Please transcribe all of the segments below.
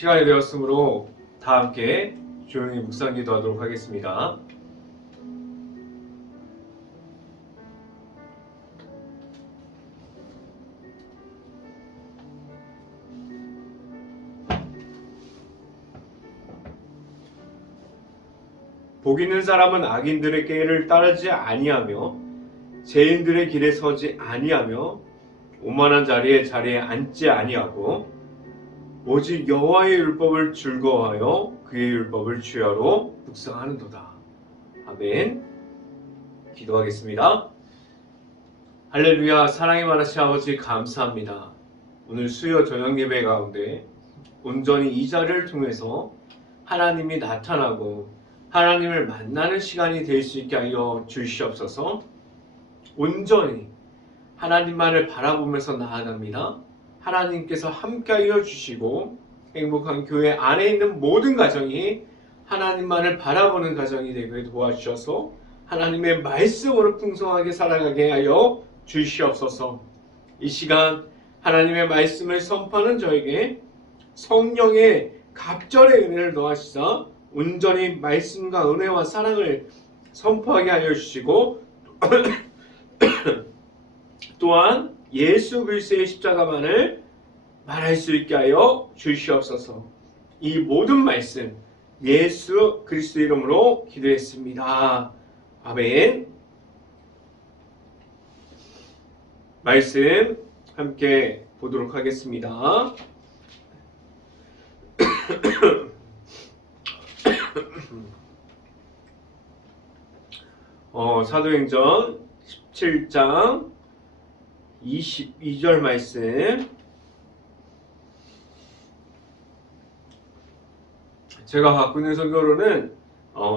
시간이 되었으므로 다 함께 조용히 묵상 기도하도록 하겠습니다. 복 있는 사람은 악인들의 길을 따르지 아니하며 죄인들의 길에 서지 아니하며 오만한 자리에 앉지 아니하고 오직 여호와의 율법을 즐거워하여 그의 율법을 주야로 묵상하는도다. 아멘. 기도하겠습니다. 할렐루야. 사랑의 많으신 아버지 감사합니다. 오늘 수요 저녁 예배 가운데 온전히 이 자리를 통해서 하나님이 나타나고 하나님을 만나는 시간이 될 수 있게 하여 주시옵소서. 온전히 하나님만을 바라보면서 나아갑니다. 하나님께서 함께하여 주시고 행복한 교회 안에 있는 모든 가정이 하나님만을 바라보는 가정이 되게 도와주셔서 하나님의 말씀으로 풍성하게 살아가게 하여 주시옵소서. 이 시간 하나님의 말씀을 선포하는 저에게 성령의 갑절의 은혜를 더하시사 온전히 말씀과 은혜와 사랑을 선포하게 하여 주시고 또한 예수 그리스도의 십자가만을 말할 수 있게 하여 주시옵소서. 이 모든 말씀 예수 그리스도 이름으로 기도했습니다. 아멘. 말씀 함께 보도록 하겠습니다. 사도행전 17장 22절 말씀, 제가 갖고 있는 성경으로는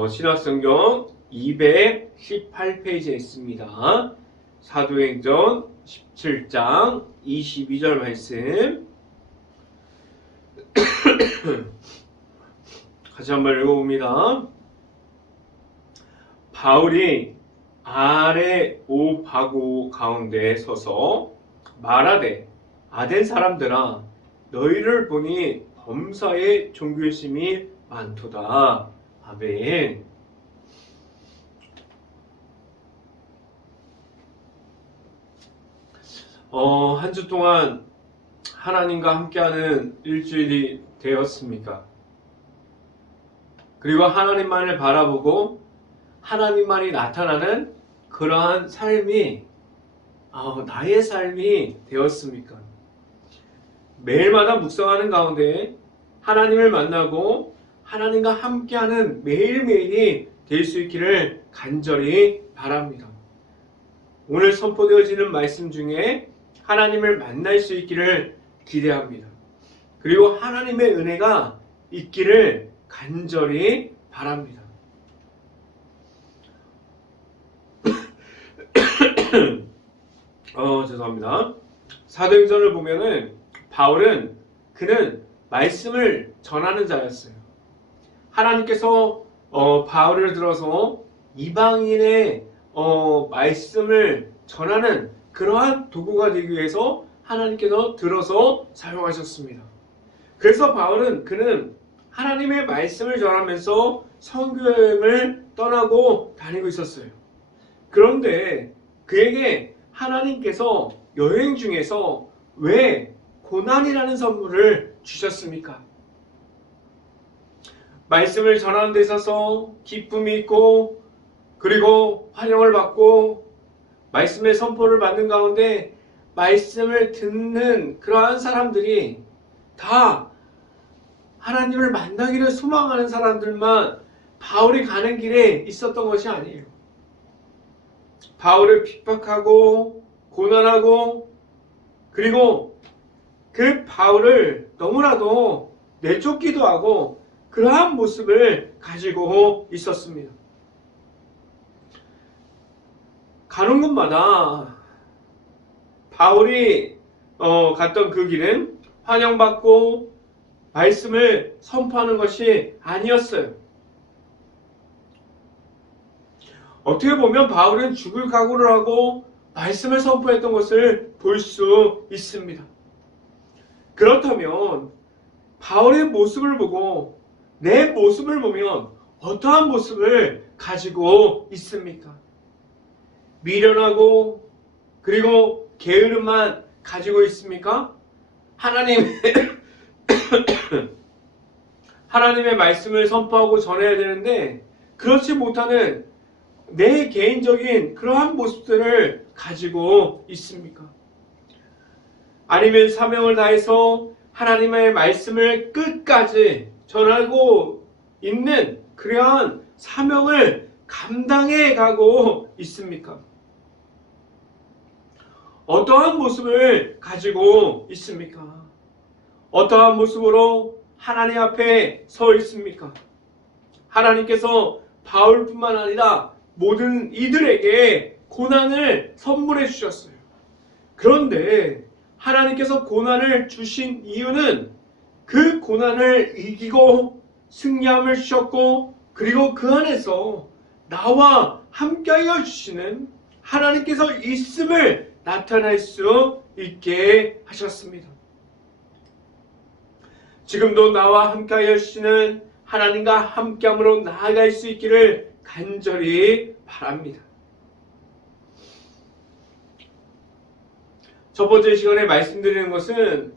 신약성경 218페이지에 있습니다. 사도행전 17장 22절 말씀 같이 한번 읽어봅니다. 바울이 아레오바고 가운데 서서 말하되 아덴 사람들아 너희를 보니 범사에 종교심이 많도다. 아멘. 한 주 동안 하나님과 함께하는 일주일이 되었습니까? 그리고 하나님만을 바라보고 하나님만이 나타나는 그러한 삶이 나의 삶이 되었습니까? 매일마다 묵상하는 가운데 하나님을 만나고 하나님과 함께하는 매일매일이 될 수 있기를 간절히 바랍니다. 오늘 선포되어지는 말씀 중에 하나님을 만날 수 있기를 기대합니다. 그리고 하나님의 은혜가 있기를 간절히 바랍니다. 죄송합니다. 사도행전을 보면은 바울은 그는 말씀을 전하는 자였어요. 하나님께서 바울을 들어서 이방인의 말씀을 전하는 그러한 도구가 되기 위해서 하나님께서 들어서 사용하셨습니다. 그래서 그는 하나님의 말씀을 전하면서 선교여행을 떠나고 다니고 있었어요. 그런데 그에게 하나님께서 여행 중에서 왜 고난이라는 선물을 주셨습니까? 말씀을 전하는 데 있어서 기쁨이 있고 그리고 환영을 받고 말씀의 선포를 받는 가운데 말씀을 듣는 그러한 사람들이 다 하나님을 만나기를 소망하는 사람들만 바울이 가는 길에 있었던 것이 아니에요. 바울을 핍박하고 고난하고 그리고 그 바울을 너무나도 내쫓기도 하고 그러한 모습을 가지고 있었습니다. 가는 곳마다 바울이 갔던 그 길은 환영받고 말씀을 선포하는 것이 아니었어요. 어떻게 보면 바울은 죽을 각오를 하고 말씀을 선포했던 것을 볼 수 있습니다. 그렇다면 바울의 모습을 보고 내 모습을 보면 어떠한 모습을 가지고 있습니까? 미련하고 그리고 게으름만 가지고 있습니까? 하나님의 말씀을 선포하고 전해야 되는데 그렇지 못하는 내 개인적인 그러한 모습들을 가지고 있습니까? 아니면 사명을 다해서 하나님의 말씀을 끝까지 전하고 있는 그러한 사명을 감당해 가고 있습니까? 어떠한 모습을 가지고 있습니까? 어떠한 모습으로 하나님 앞에 서 있습니까? 하나님께서 바울뿐만 아니라 모든 이들에게 고난을 선물해 주셨어요. 그런데 하나님께서 고난을 주신 이유는 그 고난을 이기고 승리함을 주셨고 그리고 그 안에서 나와 함께하여 주시는 하나님께서 있음을 나타낼 수 있게 하셨습니다. 지금도 나와 함께하여 주시는 하나님과 함께함으로 나아갈 수 있기를 간절히 바랍니다. 첫 번째 시간에 말씀드리는 것은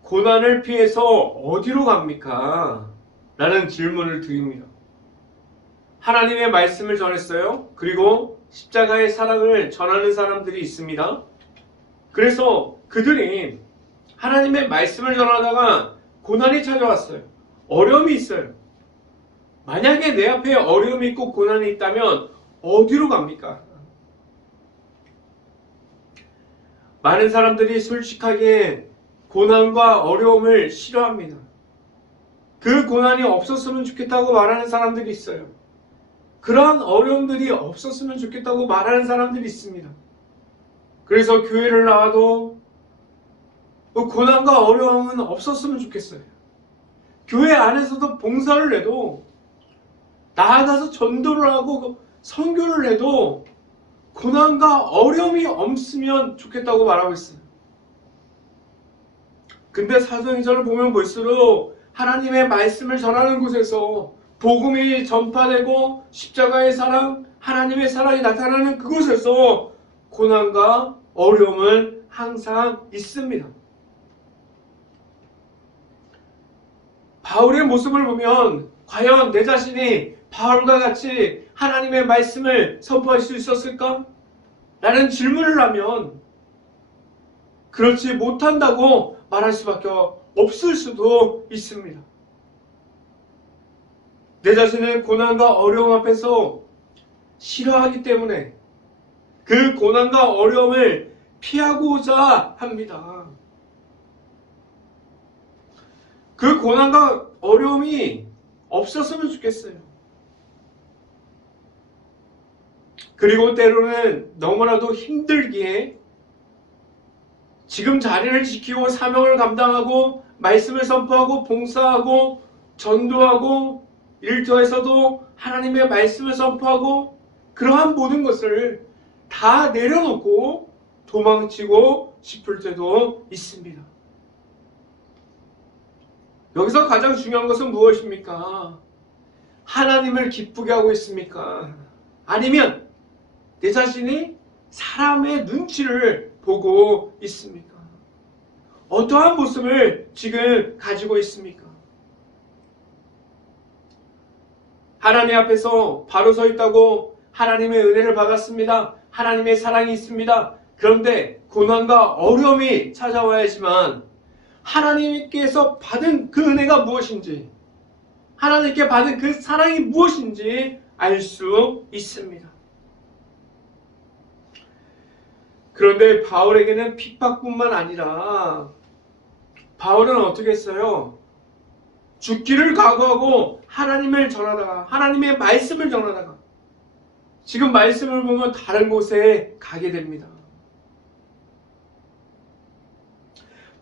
고난을 피해서 어디로 갑니까? 라는 질문을 드립니다. 하나님의 말씀을 전했어요. 그리고 십자가의 사랑을 전하는 사람들이 있습니다. 그래서 그들이 하나님의 말씀을 전하다가 고난이 찾아왔어요. 어려움이 있어요. 만약에 내 앞에 어려움이 있고 고난이 있다면 어디로 갑니까? 많은 사람들이 솔직하게 고난과 어려움을 싫어합니다. 그 고난이 없었으면 좋겠다고 말하는 사람들이 있어요. 그러한 어려움들이 없었으면 좋겠다고 말하는 사람들이 있습니다. 그래서 교회를 나와도 그 고난과 어려움은 없었으면 좋겠어요. 교회 안에서도 봉사를 해도 나아가서 전도를 하고 선교를 해도 고난과 어려움이 없으면 좋겠다고 말하고 있어요. 근데 사도행전을 보면 볼수록 하나님의 말씀을 전하는 곳에서 복음이 전파되고 십자가의 사랑, 하나님의 사랑이 나타나는 그곳에서 고난과 어려움은 항상 있습니다. 바울의 모습을 보면 과연 내 자신이 바울과 같이 하나님의 말씀을 선포할 수 있었을까? 라는 질문을 하면 그렇지 못한다고 말할 수밖에 없을 수도 있습니다. 내 자신을 고난과 어려움 앞에서 싫어하기 때문에 그 고난과 어려움을 피하고자 합니다. 그 고난과 어려움이 없었으면 좋겠어요. 그리고 때로는 너무나도 힘들기에 지금 자리를 지키고 사명을 감당하고 말씀을 선포하고 봉사하고 전도하고 일터에서도 하나님의 말씀을 선포하고 그러한 모든 것을 다 내려놓고 도망치고 싶을 때도 있습니다. 여기서 가장 중요한 것은 무엇입니까? 하나님을 기쁘게 하고 있습니까? 아니면 내 자신이 사람의 눈치를 보고 있습니까? 어떠한 모습을 지금 가지고 있습니까? 하나님 앞에서 바로 서 있다고 하나님의 은혜를 받았습니다. 하나님의 사랑이 있습니다. 그런데 고난과 어려움이 찾아와야지만 하나님께서 받은 그 은혜가 무엇인지, 하나님께 받은 그 사랑이 무엇인지 알 수 있습니다. 그런데 바울에게는 핍박뿐만 아니라 바울은 어떻게 했어요? 죽기를 각오하고 하나님을 전하다가 하나님의 말씀을 전하다가 지금 말씀을 보면 다른 곳에 가게 됩니다.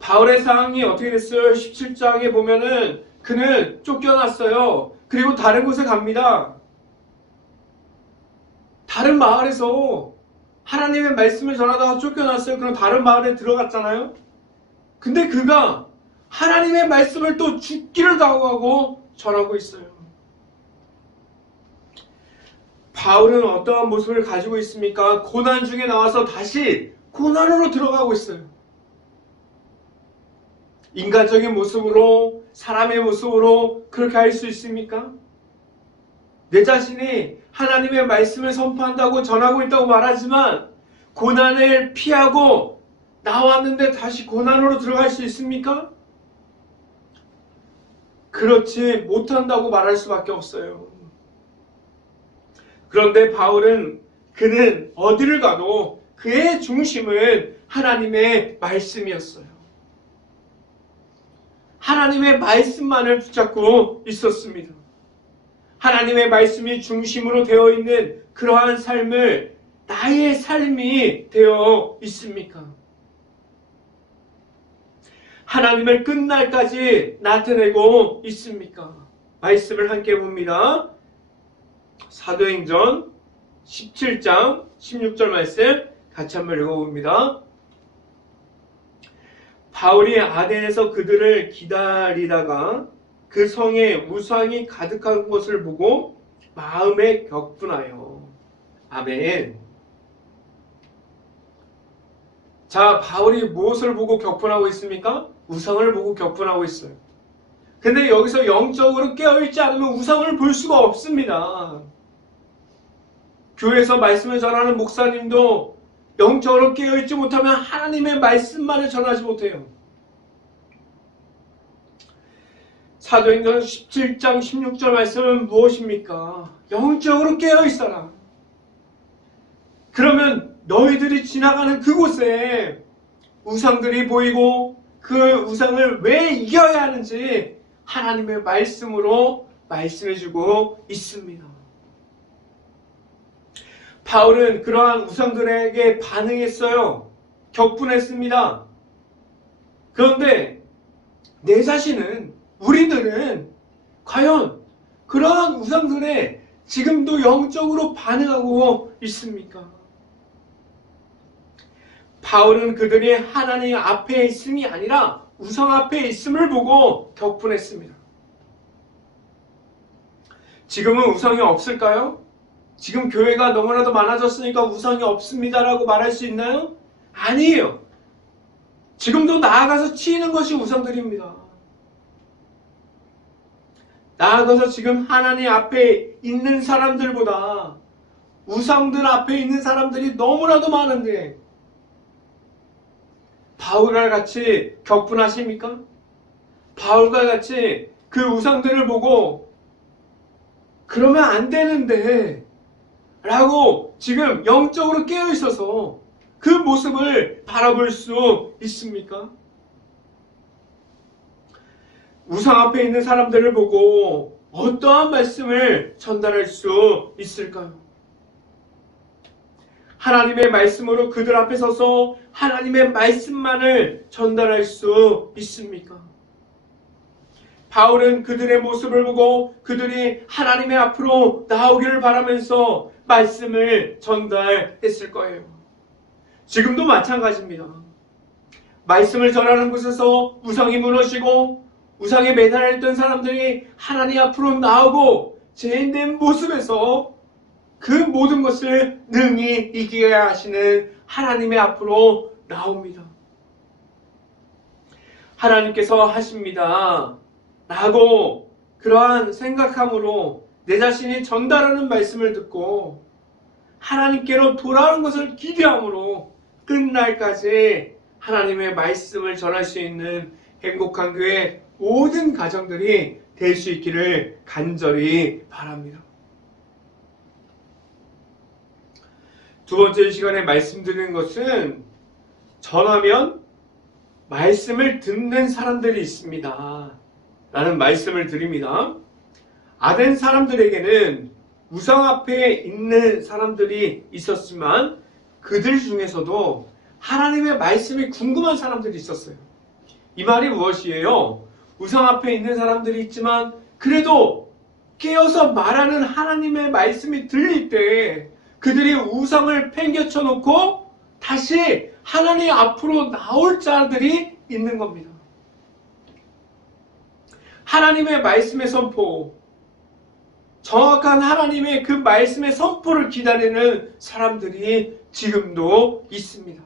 바울의 상황이 어떻게 됐어요? 17장에 보면은 그는 쫓겨났어요. 그리고 다른 곳에 갑니다. 다른 마을에서 하나님의 말씀을 전하다가 쫓겨났어요. 그럼 다른 마을에 들어갔잖아요. 근데 그가 하나님의 말씀을 또 죽기를 각오하고 전하고 있어요. 바울은 어떠한 모습을 가지고 있습니까? 고난 중에 나와서 다시 고난으로 들어가고 있어요. 인간적인 모습으로, 사람의 모습으로 그렇게 할 수 있습니까? 내 자신이 하나님의 말씀을 선포한다고 전하고 있다고 말하지만 고난을 피하고 나왔는데 다시 고난으로 들어갈 수 있습니까? 그렇지 못한다고 말할 수밖에 없어요. 그런데 바울은 그는 어디를 가도 그의 중심은 하나님의 말씀이었어요. 하나님의 말씀만을 붙잡고 있었습니다. 하나님의 말씀이 중심으로 되어 있는 그러한 삶을 나의 삶이 되어 있습니까? 하나님을 끝날까지 나타내고 있습니까? 말씀을 함께 봅니다. 사도행전 17장 16절 말씀 같이 한번 읽어봅니다. 바울이 아덴에서 그들을 기다리다가 그 성에 우상이 가득한 것을 보고 마음에 격분하여. 아멘. 자, 바울이 무엇을 보고 격분하고 있습니까? 우상을 보고 격분하고 있어요. 근데 여기서 영적으로 깨어있지 않으면 우상을 볼 수가 없습니다. 교회에서 말씀을 전하는 목사님도 영적으로 깨어있지 못하면 하나님의 말씀만을 전하지 못해요. 사도행전 17장 16절 말씀은 무엇입니까? 영적으로 깨어있어라. 그러면 너희들이 지나가는 그곳에 우상들이 보이고 그 우상을 왜 이겨야 하는지 하나님의 말씀으로 말씀해주고 있습니다. 바울은 그러한 우상들에게 반응했어요. 격분했습니다. 그런데 내 자신은, 우리들은 과연 그러한 우상들에 지금도 영적으로 반응하고 있습니까? 바울은 그들이 하나님 앞에 있음이 아니라 우상 앞에 있음을 보고 격분했습니다. 지금은 우상이 없을까요? 지금 교회가 너무나도 많아졌으니까 우상이 없습니다라고 말할 수 있나요? 아니에요. 지금도 나아가서 치이는 것이 우상들입니다. 나아가서 지금 하나님 앞에 있는 사람들보다 우상들 앞에 있는 사람들이 너무나도 많은데 바울과 같이 격분하십니까? 바울과 같이 그 우상들을 보고 그러면 안 되는데 라고 지금 영적으로 깨어있어서 그 모습을 바라볼 수 있습니까? 우상 앞에 있는 사람들을 보고 어떠한 말씀을 전달할 수 있을까요? 하나님의 말씀으로 그들 앞에 서서 하나님의 말씀만을 전달할 수 있습니까? 바울은 그들의 모습을 보고 그들이 하나님의 앞으로 나오기를 바라면서 말씀을 전달했을 거예요. 지금도 마찬가지입니다. 말씀을 전하는 곳에서 우상이 무너지고 우상에 매달렸던 사람들이 하나님 앞으로 나오고 죄인된 모습에서 그 모든 것을 능히 이기게 하시는 하나님의 앞으로 나옵니다. 하나님께서 하십니다 라고 그러한 생각함으로 내 자신이 전달하는 말씀을 듣고 하나님께로 돌아오는 것을 기대함으로 끝날까지 하나님의 말씀을 전할 수 있는 행복한 교회 모든 가정들이 될 수 있기를 간절히 바랍니다. 두 번째 시간에 말씀드리는 것은 전하면 말씀을 듣는 사람들이 있습니다 라는 말씀을 드립니다. 아덴 사람들에게는 우상 앞에 있는 사람들이 있었지만 그들 중에서도 하나님의 말씀이 궁금한 사람들이 있었어요. 이 말이 무엇이에요? 우상 앞에 있는 사람들이 있지만 그래도 깨어서 말하는 하나님의 말씀이 들릴 때 그들이 우상을 팽개쳐 놓고 다시 하나님 앞으로 나올 자들이 있는 겁니다. 하나님의 말씀의 선포, 정확한 하나님의 그 말씀의 선포를 기다리는 사람들이 지금도 있습니다.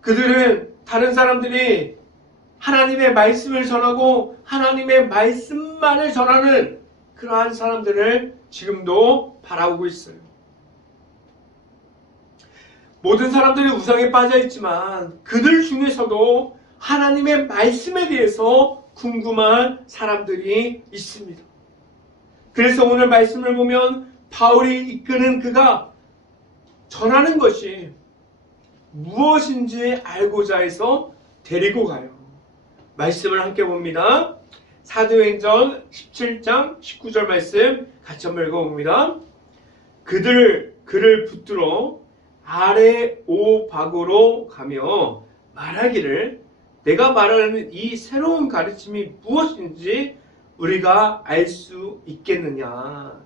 그들은 다른 사람들이 하나님의 말씀을 전하고 하나님의 말씀만을 전하는 그러한 사람들을 지금도 바라보고 있어요. 모든 사람들이 우상에 빠져 있지만 그들 중에서도 하나님의 말씀에 대해서 궁금한 사람들이 있습니다. 그래서 오늘 말씀을 보면 바울이 이끄는 그가 전하는 것이 무엇인지 알고자 해서 데리고 가요. 말씀을 함께 봅니다. 사도행전 17장 19절 말씀 같이 한번 읽어봅니다. 그를 붙들어 아레오바고로 가며 말하기를 내가 말하는 이 새로운 가르침이 무엇인지 우리가 알 수 있겠느냐.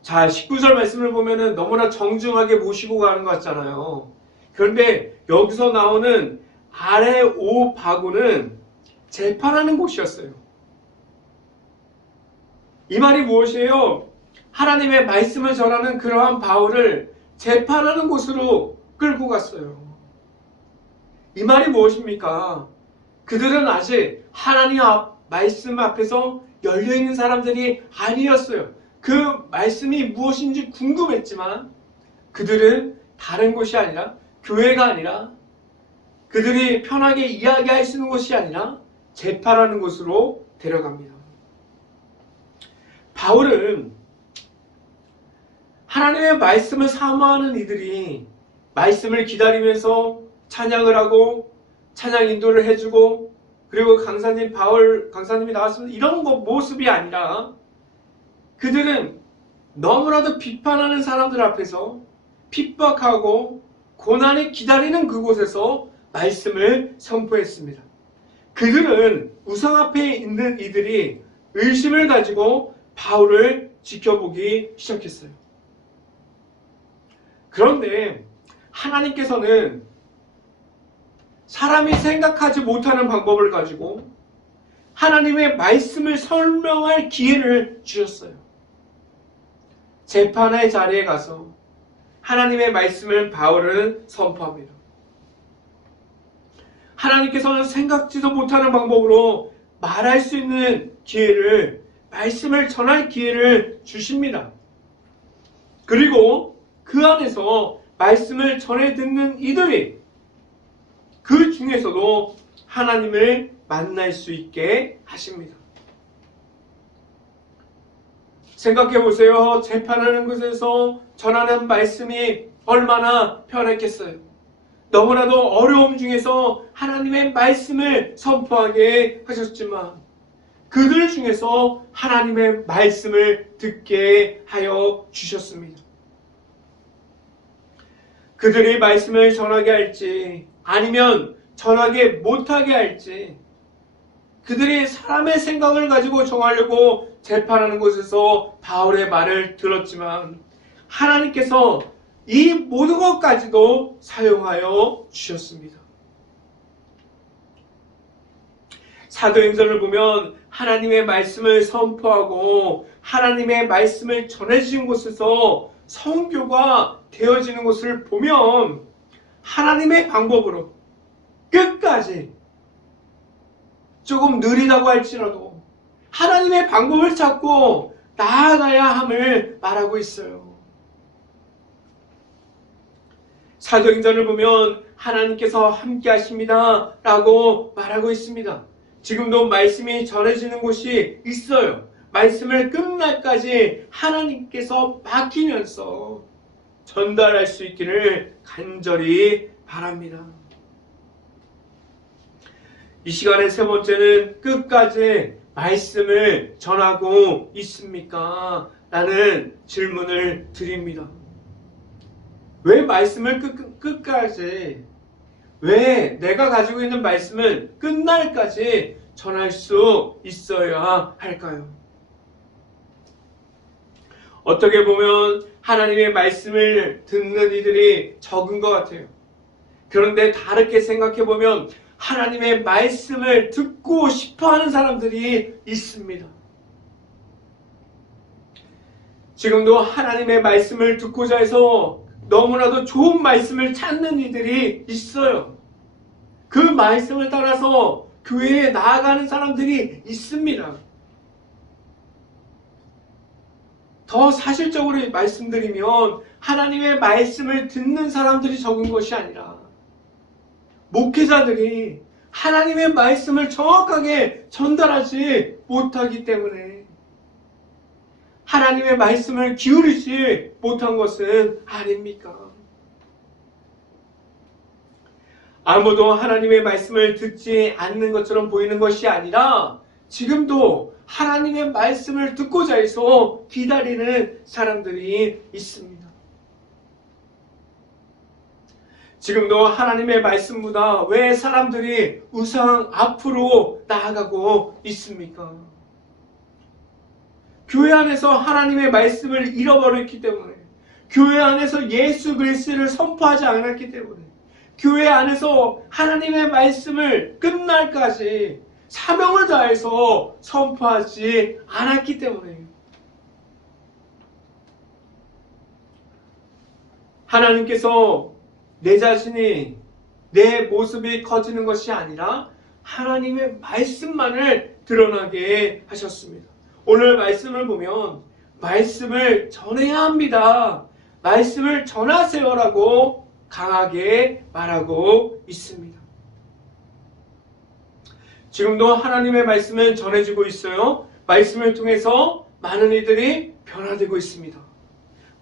자, 19절 말씀을 보면은 너무나 정중하게 모시고 가는 것 같잖아요. 그런데 여기서 나오는 아레오바고는 재판하는 곳이었어요. 이 말이 무엇이에요? 하나님의 말씀을 전하는 그러한 바울을 재판하는 곳으로 끌고 갔어요. 이 말이 무엇입니까? 그들은 아직 하나님 말씀 앞에서 열려있는 사람들이 아니었어요. 그 말씀이 무엇인지 궁금했지만 그들은 다른 곳이 아니라, 교회가 아니라, 그들이 편하게 이야기할 수 있는 곳이 아니라 재판하는 곳으로 데려갑니다. 바울은 하나님의 말씀을 사모하는 이들이 말씀을 기다리면서 찬양을 하고 찬양 인도를 해주고, 그리고 강사님이 나왔으면 이런 모습이 아니라 그들은 너무나도 비판하는 사람들 앞에서 핍박하고 고난이 기다리는 그곳에서 말씀을 선포했습니다. 그들은 우상 앞에 있는 이들이 의심을 가지고 바울을 지켜보기 시작했어요. 그런데 하나님께서는 사람이 생각하지 못하는 방법을 가지고 하나님의 말씀을 설명할 기회를 주셨어요. 재판의 자리에 가서 하나님의 말씀을 바울은 선포합니다. 하나님께서는 생각지도 못하는 방법으로 말할 수 있는 기회를, 말씀을 전할 기회를 주십니다. 그리고 그 안에서 말씀을 전해 듣는 이들이 그 중에서도 하나님을 만날 수 있게 하십니다. 생각해 보세요. 재판하는 곳에서 전하는 말씀이 얼마나 편했겠어요. 너무나도 어려움 중에서 하나님의 말씀을 선포하게 하셨지만 그들 중에서 하나님의 말씀을 듣게 하여 주셨습니다. 그들이 말씀을 전하게 할지 아니면 전하게 못하게 할지, 그들이 사람의 생각을 가지고 정하려고 재판하는 곳에서 바울의 말을 들었지만 하나님께서 이 모든 것까지도 사용하여 주셨습니다. 사도행전을 보면 하나님의 말씀을 선포하고 하나님의 말씀을 전해주신 곳에서 선교가 되어지는 것을 보면 하나님의 방법으로 끝까지, 조금 느리다고 할지라도 하나님의 방법을 찾고 나아가야 함을 말하고 있어요. 사도행전을 보면 하나님께서 함께 하십니다 라고 말하고 있습니다. 지금도 말씀이 전해지는 곳이 있어요. 말씀을 끝날까지 하나님께서 맡기면서 전달할 수 있기를 간절히 바랍니다. 이 시간의 세 번째는 끝까지 말씀을 전하고 있습니까? 라는 질문을 드립니다. 왜 말씀을 끝까지, 왜 내가 가지고 있는 말씀을 끝날까지 전할 수 있어야 할까요? 어떻게 보면 하나님의 말씀을 듣는 이들이 적은 것 같아요. 그런데 다르게 생각해 보면 하나님의 말씀을 듣고 싶어하는 사람들이 있습니다. 지금도 하나님의 말씀을 듣고자 해서 너무나도 좋은 말씀을 찾는 이들이 있어요. 그 말씀을 따라서 교회에 나아가는 사람들이 있습니다. 더 사실적으로 말씀드리면 하나님의 말씀을 듣는 사람들이 적은 것이 아니라 목회자들이 하나님의 말씀을 정확하게 전달하지 못하기 때문에 하나님의 말씀을 기울이지 못한 것은 아닙니까? 아무도 하나님의 말씀을 듣지 않는 것처럼 보이는 것이 아니라 지금도 하나님의 말씀을 듣고자 해서 기다리는 사람들이 있습니다. 지금도 하나님의 말씀보다 왜 사람들이 우상 앞으로 나아가고 있습니까? 교회 안에서 하나님의 말씀을 잃어버렸기 때문에, 교회 안에서 예수 그리스도를 선포하지 않았기 때문에, 교회 안에서 하나님의 말씀을 끝날까지 사명을 다해서 선포하지 않았기 때문에 하나님께서 내 자신이, 내 모습이 커지는 것이 아니라 하나님의 말씀만을 드러나게 하셨습니다. 오늘 말씀을 보면 말씀을 전해야 합니다. 말씀을 전하세요라고 강하게 말하고 있습니다. 지금도 하나님의 말씀은 전해지고 있어요. 말씀을 통해서 많은 이들이 변화되고 있습니다.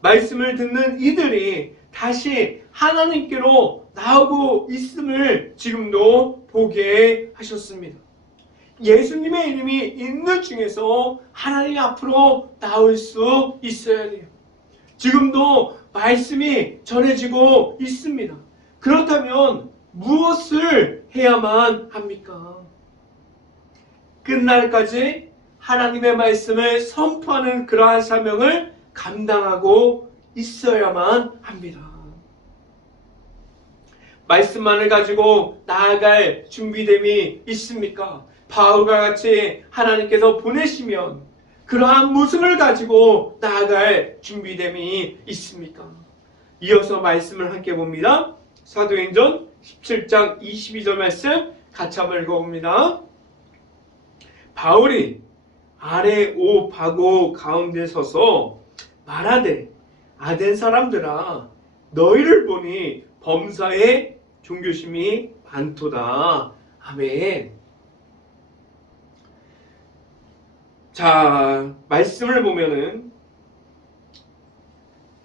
말씀을 듣는 이들이 다시 하나님께로 나오고 있음을 지금도 보게 하셨습니다. 예수님의 이름이 있는 중에서 하나님 앞으로 나올 수 있어야 돼요. 지금도 말씀이 전해지고 있습니다. 그렇다면 무엇을 해야만 합니까? 끝날까지 하나님의 말씀을 선포하는 그러한 사명을 감당하고 있어야만 합니다. 말씀만을 가지고 나아갈 준비됨이 있습니까? 바울과 같이 하나님께서 보내시면 그러한 모습을 가지고 나아갈 준비됨이 있습니까? 이어서 말씀을 함께 봅니다. 사도행전 17장 22절 말씀 같이 한번 읽어봅니다. 바울이 아레오바고 가운데 서서 말하되 아덴 사람들아 너희를 보니 범사에 종교심이 많도다. 아멘. 자, 말씀을 보면은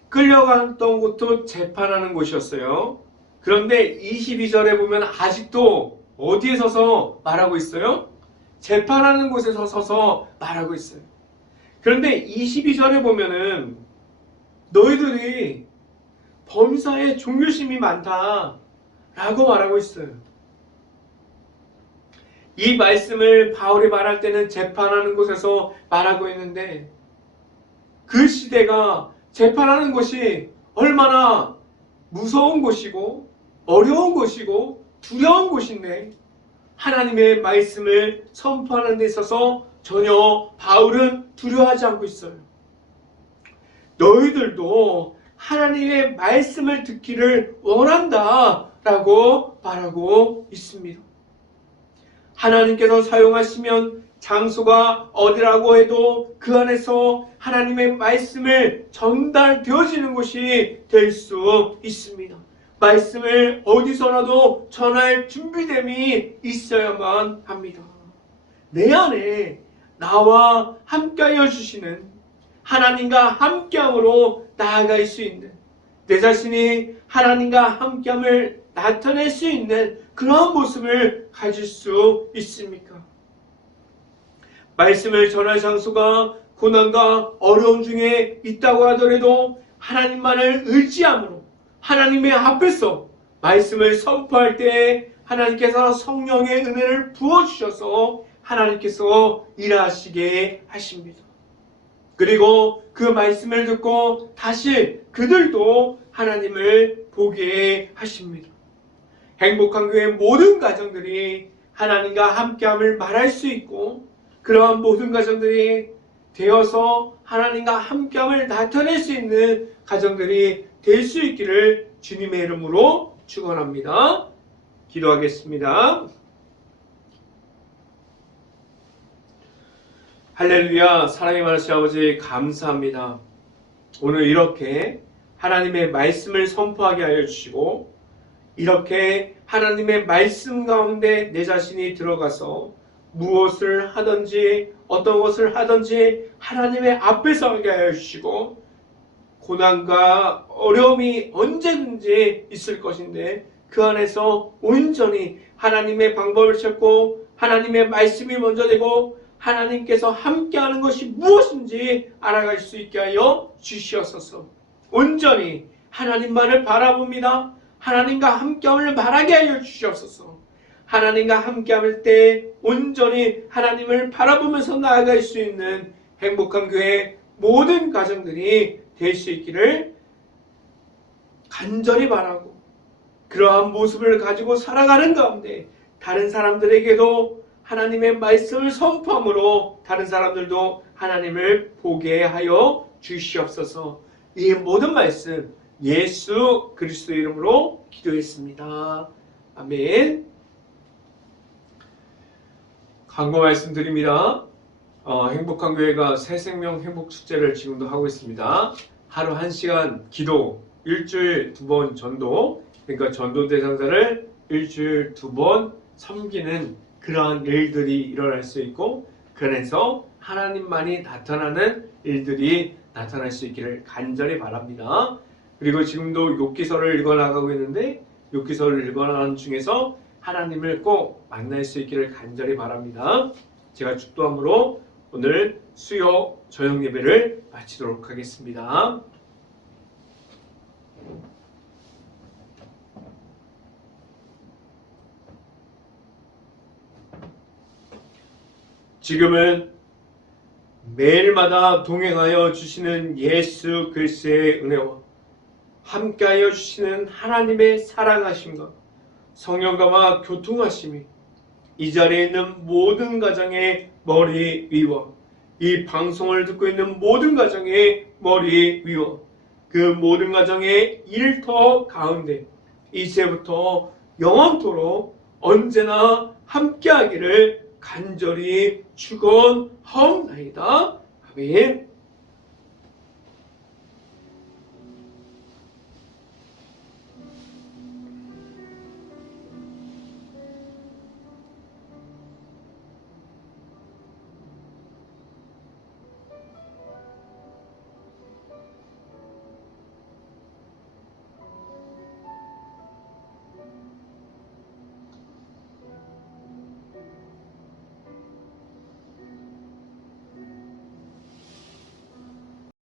끌려갔던 곳도 재판하는 곳이었어요. 그런데 22절에 보면 아직도 어디에 서서 말하고 있어요? 재판하는 곳에 서서 말하고 있어요. 그런데 22절에 보면은 너희들이 범사에 종교심이 많다라고 말하고 있어요. 이 말씀을 바울이 말할 때는 재판하는 곳에서 말하고 있는데 그 시대가 재판하는 곳이 얼마나 무서운 곳이고 어려운 곳이고 두려운 곳인데 하나님의 말씀을 선포하는 데 있어서 전혀 바울은 두려워하지 않고 있어요. 너희들도 하나님의 말씀을 듣기를 원한다라고 말하고 있습니다. 하나님께서 사용하시면 장소가 어디라고 해도 그 안에서 하나님의 말씀을 전달되어지는 곳이 될 수 있습니다. 말씀을 어디서라도 전할 준비됨이 있어야만 합니다. 내 안에 나와 함께하여 주시는 하나님과 함께함으로 나아갈 수 있는 내 자신이 하나님과 함께함을 나타낼 수 있는 그러한 모습을 가질 수 있습니까? 말씀을 전할 장소가 고난과 어려움 중에 있다고 하더라도 하나님만을 의지함으로 하나님의 앞에서 말씀을 선포할 때 하나님께서 성령의 은혜를 부어주셔서 하나님께서 일하시게 하십니다. 그리고 그 말씀을 듣고 다시 그들도 하나님을 보게 하십니다. 행복한 교회 모든 가정들이 하나님과 함께함을 말할 수 있고 그러한 모든 가정들이 되어서 하나님과 함께함을 나타낼 수 있는 가정들이 될 수 있기를 주님의 이름으로 축원합니다. 기도하겠습니다. 할렐루야. 사랑의 많으신 아버지 감사합니다. 오늘 이렇게 하나님의 말씀을 선포하게 하여 주시고 이렇게 하나님의 말씀 가운데 내 자신이 들어가서 무엇을 하든지 어떤 것을 하든지 하나님의 앞에서 하게 하여 주시고 고난과 어려움이 언제든지 있을 것인데 그 안에서 온전히 하나님의 방법을 찾고 하나님의 말씀이 먼저 되고 하나님께서 함께하는 것이 무엇인지 알아갈 수 있게 하여 주시옵소서. 온전히 하나님만을 바라봅니다. 하나님과 함께함을 말하게 하여 주시옵소서. 하나님과 함께할 때 온전히 하나님을 바라보면서 나아갈 수 있는 행복한 교회 모든 가정들이 될 수 있기를 간절히 바라고 그러한 모습을 가지고 살아가는 가운데 다른 사람들에게도 하나님의 말씀을 선포함으로 다른 사람들도 하나님을 보게 하여 주시옵소서. 이 모든 말씀 예수 그리스도 이름으로 기도했습니다. 아멘. 광고 말씀드립니다. 행복한 교회가 새생명 행복축제를 지금도 하고 있습니다. 하루 1시간 기도, 일주일 2번 전도, 그러니까 전도 대상자를 일주일 2번 섬기는 그러한 일들이 일어날 수 있고 그 안에서 하나님만이 나타나는 일들이 나타날 수 있기를 간절히 바랍니다. 그리고 지금도 욥기서를 읽어나가고 있는데 욥기서를 읽어나가는 중에서 하나님을 꼭 만날 수 있기를 간절히 바랍니다. 제가 축도함으로 오늘 수요 저녁 예배를 마치도록 하겠습니다. 지금은 매일마다 동행하여 주시는 예수 그리스도의 은혜와 함께하여 주시는 하나님의 사랑하심과 성령과와 교통하심이 이 자리에 있는 모든 가정의 머리 위와 이 방송을 듣고 있는 모든 가정의 머리 위와 그 모든 가정의 일터 가운데 이제부터 영원토록 언제나 함께하기를 간절히 축원하옵나이다. 아멘.